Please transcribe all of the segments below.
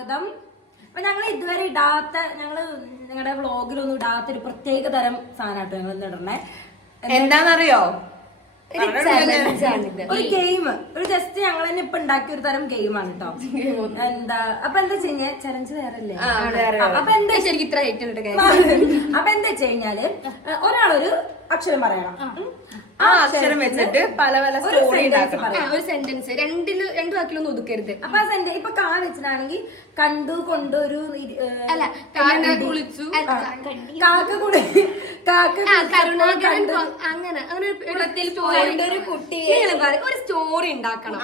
സ്വാഗതം. അപ്പൊ ഞങ്ങൾ ഇതുവരെ ഞങ്ങള് നിങ്ങളുടെ വ്ളോഗിലൊന്നും ഇടാത്ത ഒരു പ്രത്യേക തരം സാധനമായിട്ട് ഞങ്ങൾ ഇടണേ. എന്താന്നറിയോ? ഒരു ഗെയിം, ഒരു ജസ്റ്റ് ഞങ്ങൾ തന്നെ ഇപ്പൊ ഉണ്ടാക്കിയ ഒരു തരം ഗെയിമാണ് കേട്ടോ. എന്താ അപ്പൊ എന്താ വെച്ച് ചലഞ്ച് വേറല്ലേ? അപ്പൊ എന്താ ശരിക്കും ഇത്ര അപ്പൊ എന്താ വെച്ച് കഴിഞ്ഞാല് ഒരാളൊരു അക്ഷരം പറയണം. ആ അക്ഷരം വെച്ചിട്ട് പല പല സ്റ്റോറി ഒരു സെന്റൻസ് രണ്ടു വാക്കിലൊന്നും ഒതുക്കരുത്. അപ്പൊ ആ സെന്റൻസ് ഇപ്പൊ കാ വെച്ചിട്ടാണെങ്കിൽ കണ്ടു കൊണ്ടൊരു അല്ല കുളിച്ചു കാക്ക കൂടെ കരുണാകരൻ അങ്ങനെ ഒരു കുട്ടിയെ ഒരു സ്റ്റോറി ഉണ്ടാക്കണം.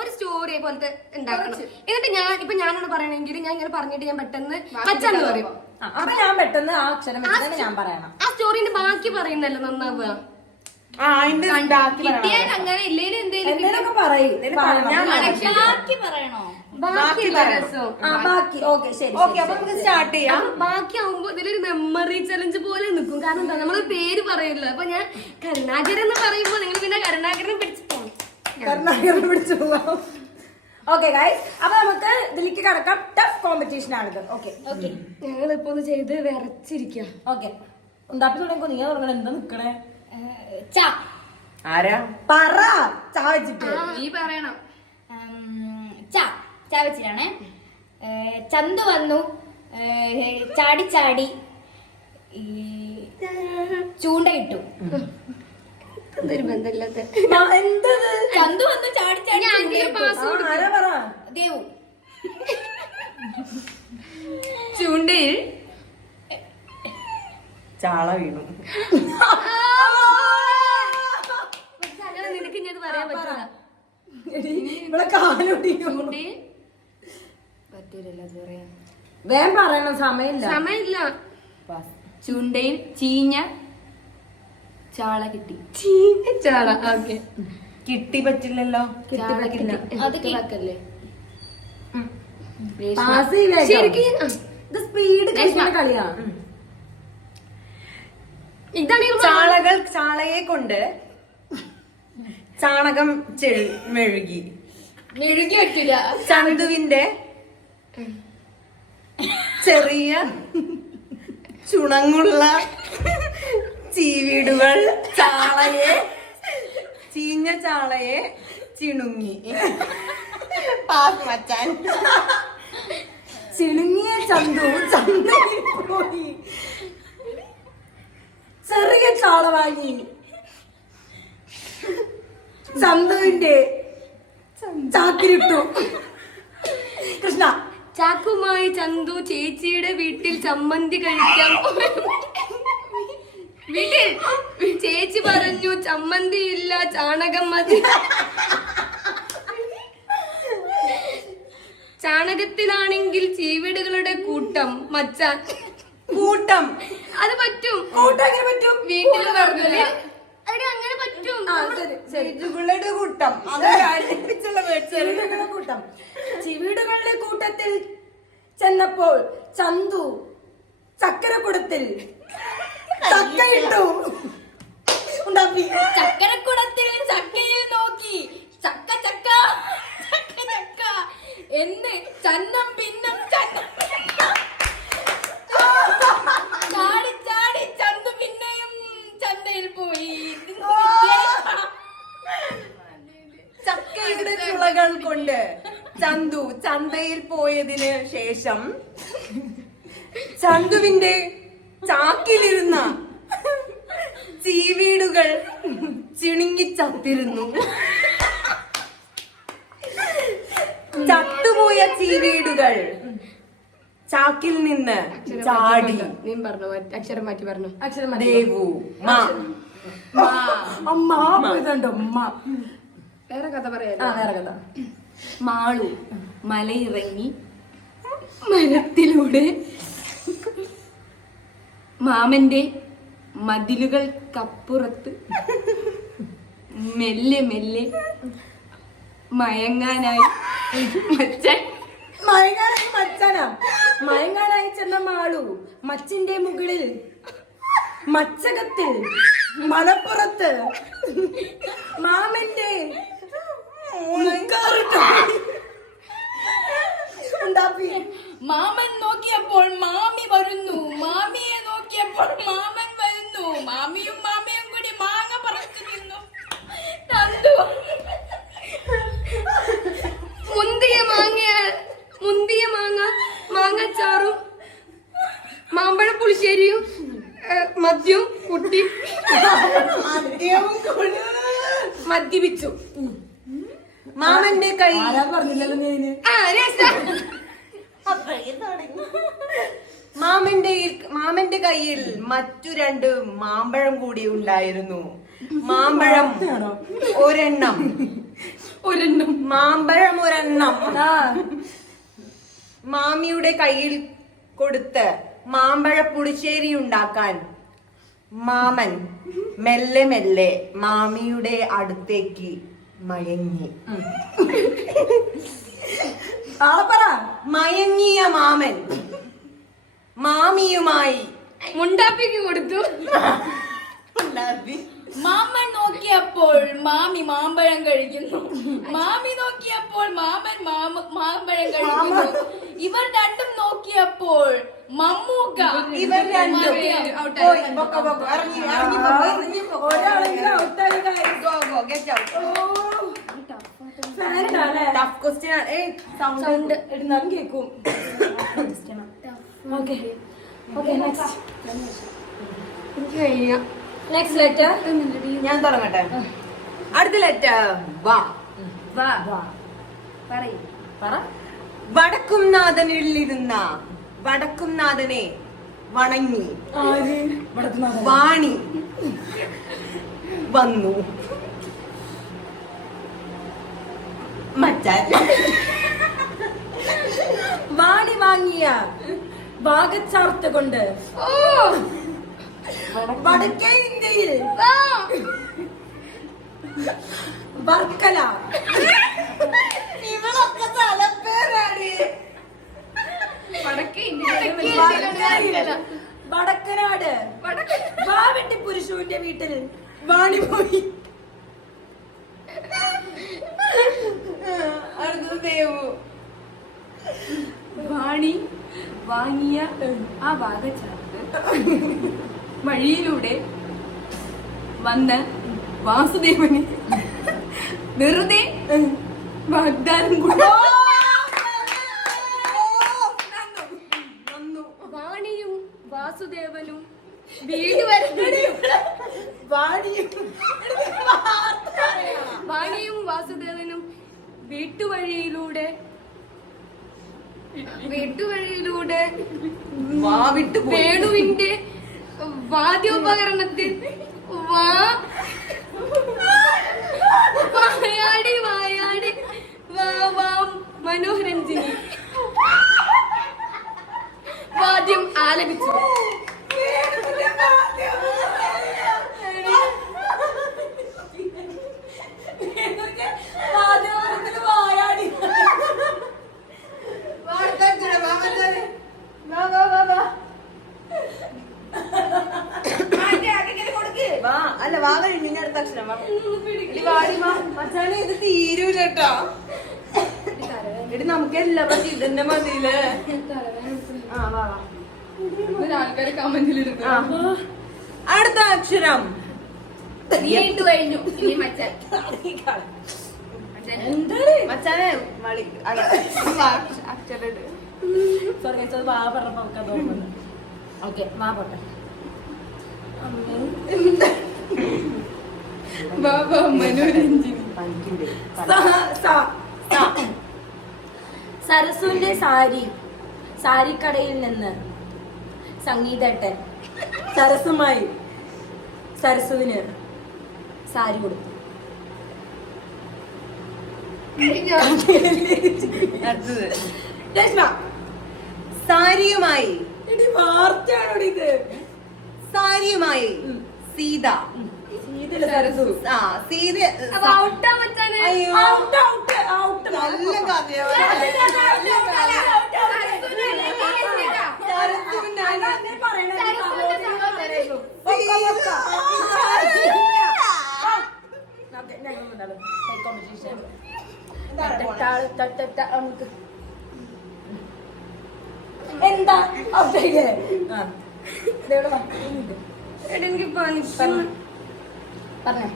ഒരു സ്റ്റോറി പോലത്തെ ഉണ്ടാക്കണം. എന്നിട്ട് ഞാനാണ് പറയണെങ്കിൽ ഞാൻ ഇങ്ങനെ പറഞ്ഞിട്ട് ഞാൻ പെട്ടെന്ന് മച്ചാന്ന് പറയും. അപ്പൊ ഞാൻ പെട്ടെന്ന് ആ അക്ഷരം വെച്ചിട്ട് ഞാൻ പറയണം. ആ സ്റ്റോറിന്റെ ബാക്കി പറയുന്നല്ലോ നന്നാവുക. കിട്ടിയാൽ അങ്ങനെ ഇല്ലേലും എന്തെങ്കിലുമൊക്കെ പറയും. സ്റ്റാർട്ട് ചെയ്യാം. ബാക്കിയാവുമ്പോ ഇതിലൊരു മെമ്മറി ചലഞ്ച് പോലെ നിൽക്കും. കാരണം എന്താ, നമ്മള് പേര് പറയില്ല. അപ്പൊ ഞാൻ കരുണാകരൻ എന്ന് പറയുമ്പോ നിങ്ങൾ പിന്നെ കരുണാകരനെ പിടിച്ചു പോവാം. ഓക്കെ ഗൈസ്, അപ്പൊ നമുക്ക് ഇതിലേക്ക് കടക്കാം. ടഫ് കോമ്പറ്റീഷൻ ആണിത്. ഓക്കെ ഞങ്ങളിപ്പോ ഒന്ന് ചെയ്ത് വിറച്ചിരിക്കാം. ഓക്കെ, ഉണ്ടാക്കി തുടങ്ങിക്കോ. നീ തുടങ്ങണ എന്താ നിക്കണേ? ആരാ പറ? ചാ വെച്ചിട്ട് നീ പറയണം. ചാ വെച്ചിട്ടാണ്. ചന്തു വന്നു, ചാടി ചാടി ചൂണ്ടയിട്ടു. എന്തൊരു ബന്ധമില്ലാത്ത ചന്തു വന്നു, ചാടി ചാടി ആരാ പറ? ദേവു. ചൂണ്ടയിൽ ചാള വീണു. നിനക്ക് ഇനി അത് പറയാൻ പറ്റില്ല. ഇവിടെ കാലൊടിക്കും. പറ്റൂലല്ലോ അത് പറയാൻ. വേഗം പറയണം, സമയമില്ല. ചൂണ്ടയിൽ ചീഞ്ഞ ചാള കിട്ടി. ചീഞ്ഞ ചാള. ഓക്കെ, കിട്ടി പറ്റില്ലല്ലോ. വാക്കല്ലേ ഇത് സ്പീഡ് കളിയാ. ചാളകൾ ചാളയെ കൊണ്ട് ചാണകം മെഴുകി പറ്റില്ല. ചന്തുവിന്റെ ചെറിയ ചുണങ്ങുള്ള ചീവീടുകൾ ചീഞ്ഞ ചാളയെ ചിണുങ്ങി. പാസ് മച്ചാൻ. ചിണുങ്ങിയ ചന്തു പോയി ചെറിയ ചാള വാങ്ങി ചന്തുവിന്റെ ചാക്കിലിട്ടു. കൃഷ്ണ. ചാക്കുമായി ചന്തു ചേച്ചിയുടെ വീട്ടിൽ ചമ്മന്തി കഴിക്കാൻ. വീട്ടിൽ ചേച്ചി പറഞ്ഞു ചമ്മന്തി ഇല്ല, ചാണകം മതി. ചാണകത്തിലാണെങ്കിൽ ചീവീടുകളുടെ കൂട്ടം മച്ചാൻ. കൂട്ടം അത് പറ്റും. പറ്റും. വീട്ടിൽ പറഞ്ഞില്ലേ അങ്ങനെ പറ്റും. കൂട്ടം കൂട്ടം. ചിവീടുകളുടെ കൂട്ടത്തിൽ ചെന്നപ്പോൾ ചന്തു ചക്കരക്കുടത്തിൽ ചക്കയിട്ടു. ചക്കരക്കുടത്തിൽ ചക്കയിൽ നോക്കി ചക്ക ചക്ക ചക്ക ചക്ക എന്ന് ചന്നം ഭിന്നം ചാടി ചാടി ചന്തു പിന്നെയും ചന്തയിൽ പോയി. ചക്കയുടെ ചുളകൾ കൊണ്ട് ചന്തു ചന്തയിൽ പോയതിന് ശേഷം ചന്തുവിന്റെ ചാക്കിലിരുന്ന ചീവീടുകൾ ചിണുങ്ങി ചത്തിരുന്നു. ചത്തുപോയ ചീവീടുകൾ ചാക്കിൽ നിന്ന് ചാടി. നീ പറഞ്ഞു, അക്ഷരം മാറ്റി പറഞ്ഞു. ദേവു വേറെ കഥ പറയാ. വേറെ കഥ. മാളു മലയിറങ്ങി മരത്തിലൂടെ മാമന്റെ മതിലുകൾക്കപ്പുറത്ത് മെല്ലെ മെല്ലെ മയങ്ങാനായി മയങ്ങാനായി ചെന്ന മാളു മച്ചിന്റെ മുകളിൽ മച്ചകത്തിൽ മലപ്പുറത്ത് മാമന്റെ മാമൻ നോക്കിയപ്പോൾ മാമി വരുന്നു. മാമിയെ നോക്കിയപ്പോൾ മാമൻ വരുന്നു. മാമിയും മാമിയും കൂടി മാങ്ങ പറിച്ചു തിന്നു. ചന്തു മുന്തിയ മാങ്ങ മാങ്ങച്ചാറും മാമ്പഴ പുളിശ്ശേരിയും മദ്യവും കുട്ടി മദ്യപിച്ചു. മാമന്റെ കൈ പറഞ്ഞില്ലല്ലോ ഞാന്. മാമന്റെ കയ്യിൽ മറ്റു 2 മാമ്പഴം കൂടി ഉണ്ടായിരുന്നു. മാമ്പഴം ഒരെണ്ണം. മാമ്പഴം ഒരെണ്ണം മാമിയുടെ കയ്യിൽ കൊടുത്ത് മാമ്പഴ പുളിശ്ശേരി ഉണ്ടാക്കാൻ മാമൻ മെല്ലെ മെല്ലെ മാമിയുടെ അടുത്തേക്ക് മയങ്ങി. മയങ്ങിയ മാമൻ മാമിയുമായി മുണ്ടാപ്പിക്ക് കൊടുത്തു. മാമൻ നോക്കിയപ്പോൾ മാമി മാമ്പഴം കഴിക്കുന്നു. മാമി നോക്കിയപ്പോൾ മാമൻ മാമ്പഴം കഴിക്കുന്നു. ഇവർ രണ്ടും നോക്കിയപ്പോൾ മമ്മൂക്ക. ഇവർ രണ്ടും പോയി, പൊക്കോ, പൊക്കോ, ഇറങ്ങി, ഇറങ്ങി പൊക്കോ, ഇറങ്ങി പൊക്കോ. ഒരാളെങ്കിലും ഔട്ടായി Go, go, get out. Tough question ആണ്. സൗണ്ട് ഇടുന്നാലും കേക്കും. ഓക്കെ നെക്സ്റ്റ് ലെറ്റർ ഞാൻ തുടങ്ങട്ടെ. അടുത്ത ലെറ്റർ വാ. പറ. വടക്കുംനാഥനിലിരുന്ന വടക്കുംനാഥനെ വണങ്ങി വാണി വന്നു. മച്ചാൻ വാണി വാങ്ങിയ ഭാഗച്ചാർത്ത് കൊണ്ട് വടക്കേ ഇന്ത്യയിൽ വർക്കല. ഇവളൊക്കെ സ്ഥലപ്പേരാണ്. വടക്കനാട് വാവെട്ടി പുരുഷുവിന്റെ വീട്ടിൽ വാണി പോയി. അടുത്തത് ദേവു. വാണി വാങ്ങിയ ആ ഭാഗച്ചാർത്ത് വഴിയിലൂടെ വന്ന വാസുദേവന് വെറുതെ വാഗ്ദാനം കൊടുത്തു. വാണിയും വാസുദേവനും വീട് വാണിയും വാസുദേവനും വീട്ടുവഴിയിലൂടെ വേണുവിന്റെ വാദ്യോപകരണത്തിൽ വായാടി വാം മനോഹരഞ്ജിനി വാദ്യം ആലപിച്ചു. അല്ല വാ കഴിഞ്ഞ അടുത്ത അക്ഷരം മച്ചാനെ ഇത് തീരൂലട്ടോ. എടി നമുക്കെല്ലാം പറ്റി ഇതെന്നെ മതിയില്ലേ. ആൾക്കാര് കമന്റിലിരുന്നു. അടുത്ത അക്ഷരം വീട്ടു കഴിഞ്ഞു. ഇനി മച്ചാൻ മച്ചാനെ വളി സോറി വാ പറഞ്ഞപ്പോ നമുക്ക് തോന്നുന്നു. ഓക്കെ വാ പോട്ടെ. മനോരഞ്ജിനി സരസുവിന്റെ സാരിക്കടയിൽ നിന്ന് സംഗീതേട്ടൻ സരസുവിന് സാരി കൊടുത്തു. അടുത്തത് സാരിയുമായി വാർത്തയാണോ ഇത്? സാരിയുമായി സീത. സരസു സീത അയ്യോ നല്ല കഥയാണ്. എന്താ ഔട്ടായില്ലേ? ഇതെവിടെ വാ. എനിക്ക് പറഞ്ഞോ. പറഞ്ഞോ.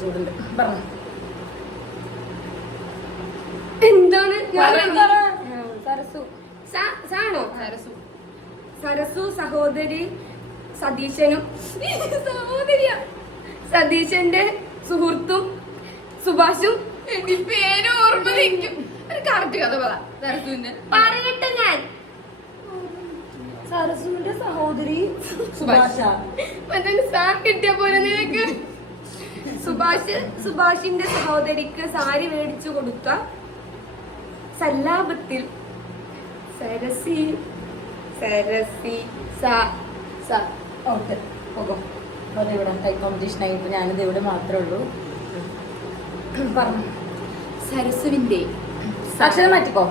ചൂടുണ്ട് പറഞ്ഞോ. എന്താണ് സരസു സാണോ സരസു സഹോദരി സതീശനും സഹോദരിയാ സതീശന്റെ സുഹൃത്തും സുഭാഷും എനിക്ക് പേര് ഓർമ്മ നിൽക്കും. ഒരു കറക്റ്റ് കഥ പറ സരസുവിന്റെ പറയട്ടെ ഞാൻ. സരസുവിന്റെ സഹോദരി സുഭാഷ. സാ കിട്ടിയ പോലെ നിനക്ക്. സുഭാഷിന്റെ സഹോദരിക്ക് സാരി മേടിച്ചു കൊടുത്ത സല്ലാപത്തിൽ സരസി ഔട്ട് പോകും. അപ്പോൾ ഇവിടെ ടൈ കോമ്പറ്റീഷൻ ആയിട്ട് ഞാനിത് ഇവിടെ മാത്രമേ ഉള്ളൂ. പറഞ്ഞു. സരസുവിന്റെ അക്ഷരം മാറ്റിക്കോ.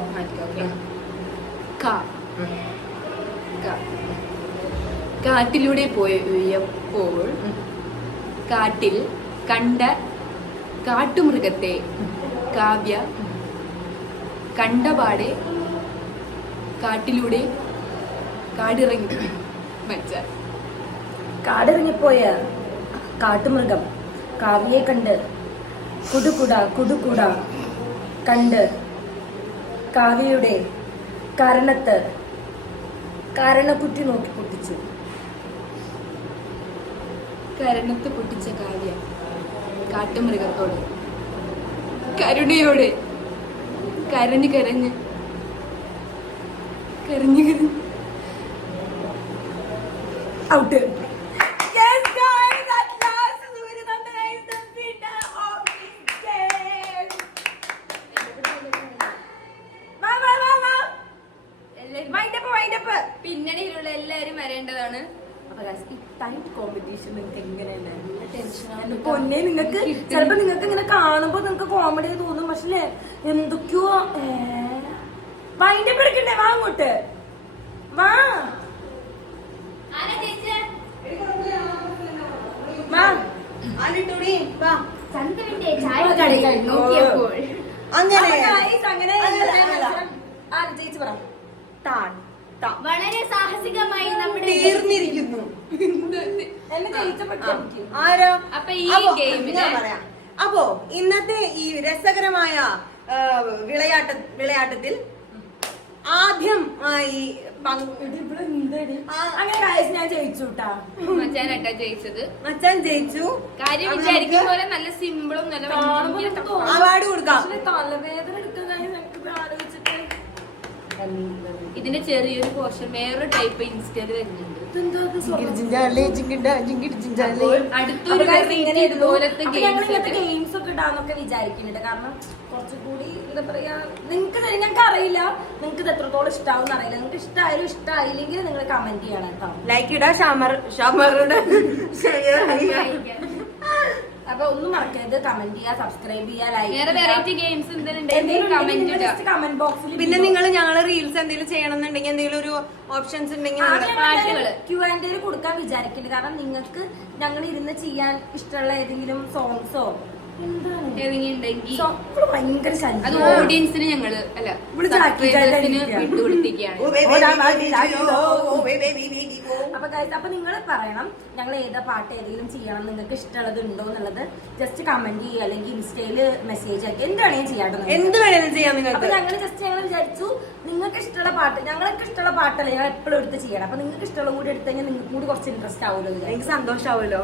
കാട്ടിലൂടെ പോയപ്പോൾ കാട്ടിൽ കണ്ട കാട്ടുമൃഗത്തെ കാവ്യ കണ്ടപാടെ കാട്ടിലൂടെ കാടിറങ്ങി മച്ചാൻ. കാടിറങ്ങിപ്പോയ കാട്ടുമൃഗം കാവ്യയെ കണ്ട് കുടുകുട കണ്ട് കാവ്യയുടെ കാരണക്കുറ്റി നോക്കി പൊട്ടിച്ചു. കരണത്ത് പൊട്ടിച്ച കാവ്യ കാട്ടുമൃഗത്തോട് കരുണയോടെ കരഞ്ഞ് ഔട്ട്. പിന്നണിയിലുള്ള എല്ലാരും വരേണ്ടതാണ്. കോമ്പറ്റീഷൻ നിങ്ങൾക്ക് എങ്ങനെയല്ല പൊന്നെ. നിങ്ങൾക്ക് ചിലപ്പോ നിങ്ങൾക്ക് ഇങ്ങനെ കാണുമ്പോ നിങ്ങൾക്ക് കോമഡി തോന്നും. പക്ഷേ എന്തൊക്കെയോ വൈൻഡപ്പ് എടുക്കണ്ടേ? വാ അങ്ങോട്ട് വാ. വളരെ സാഹസികമായി നമ്മുടെ തീർന്നിരിക്കുന്നു. എന്നെ ജയിച്ചപ്പെട്ടു. ആരോ അപ്പൊ ഈ ഗെയിമിന് ഞാൻ പറയാം. അപ്പോ ഇന്നത്തെ ഈ രസകരമായ വിളയാട്ടത്തിൽ ആദ്യമായി അങ്ങനെ ഞാൻ ജയിച്ചു കേട്ടാ. മച്ചാനായിട്ടാ ജയിച്ചത്. മച്ചാൻ ജയിച്ചു. കാര്യം വിചാരിക്കും പോലെ നല്ല സിമ്പിളും നല്ല അവാർഡ് കൊടുക്കാം. തലവേദന എടുക്കാൻ ആലോചിച്ചിട്ട് ഇതിന്റെ ചെറിയൊരു പോർഷൻ വേറൊരു ടൈപ്പ് ഇൻസ്റ്റയിൽ വരുന്നുണ്ട്. അടുത്തൊരു ഗെയിംസ് ഒക്കെ ഇടാന്നൊക്കെ വിചാരിക്കുന്നുണ്ട്. കാരണം കുറച്ചുകൂടി എന്താ പറയാ, നിങ്ങൾക്ക് അറിയില്ല നിങ്ങൾക്ക് ഇത് എത്രത്തോളം ഇഷ്ടാവും അറിയില്ല. നിങ്ങൾക്ക് ഇഷ്ടമായാലും ഇഷ്ടമായില്ലെങ്കിൽ നിങ്ങൾ കമന്റ് ചെയ്യണം കേട്ടോ. ലൈക്ക് ഇടാ. ഷമറുടെ അപ്പൊ ഒന്നും മറക്കരുത്. കമന്റ് ചെയ്യുക, സബ്സ്ക്രൈബ് ചെയ്യുക, ലൈക്ക്. വേറെ വെറൈറ്റി ഗെയിംസ് എന്തെങ്കിലും കമന്റ് ബോക്സിൽ. പിന്നെ നിങ്ങൾ ഞങ്ങള് റീൽസ് എന്തെങ്കിലും ചെയ്യണം എന്നുണ്ടെങ്കിൽ എന്തെങ്കിലും ഒരു ഓപ്ഷൻസ് ഉണ്ടെങ്കിൽ Q&A കൊടുക്കാൻ വിചാരിക്കുന്നുണ്ട്. കാരണം നിങ്ങൾക്ക് ഞങ്ങൾ ഇരുന്ന് ചെയ്യാൻ ഇഷ്ടമുള്ള ഏതെങ്കിലും സോങ്സോ ഭയങ്കര അത് ഓഡിയൻസിന് ഞങ്ങള് അല്ല വിട്ടുകൊടുത്തിരിക്കുകയാണ്. അപ്പൊ നിങ്ങൾ പറയണം ഞങ്ങൾ ഏതാ പാട്ട് ഏതെങ്കിലും ചെയ്യണം, നിങ്ങൾക്ക് ഇഷ്ടമുള്ളത് ഉണ്ടോ എന്നുള്ളത് ജസ്റ്റ് കമന്റ് ചെയ്യുക, അല്ലെങ്കിൽ ഇൻസ്റ്റയില് മെസ്സേജ് ആക്കി എന്ത് വേണേലും ചെയ്യാട്ടോ. എന്ത് വേണേലും ചെയ്യാം നിങ്ങൾക്ക്. അപ്പൊ ഞങ്ങൾ വിചാരിച്ചു നിങ്ങൾക്ക് ഇഷ്ടമുള്ള പാട്ട്, ഞങ്ങൾക്ക് ഇഷ്ടമുള്ള പാട്ടല്ലേ ഞങ്ങൾ എപ്പോഴും എടുത്ത് ചെയ്യണം. അപ്പൊ നിങ്ങൾക്ക് ഇഷ്ടമുള്ള കൂടി എടുത്തു കഴിഞ്ഞാൽ നിങ്ങൾക്ക് കൂടി കുറച്ച് ഇൻട്രസ്റ്റ് ആവുമല്ലോ, എനിക്ക് സന്തോഷമാവുമല്ലോ.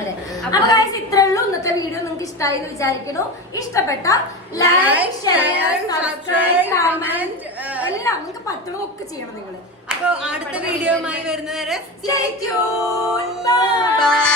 അതെ. അപ്പൊ ഇത്രേ ഉള്ളൂ ഇന്നത്തെ വീഡിയോ. നിങ്ങൾക്ക് ഇഷ്ടമായി എന്ന് വിചാരിക്കുന്നു. ഇഷ്ടപ്പെട്ട ലൈക്ക്, ഷെയർ, സബ്സ്ക്രൈബ്, കമന്റ് എല്ലാം നിങ്ങൾക്ക് പറ്റണമൊക്കെ ചെയ്യണം നിങ്ങൾ. അപ്പൊ അടുത്ത വീഡിയോയുമായി വരുന്നവരെ സ്റ്റേ ട്യൂൺഡ്. ബൈ.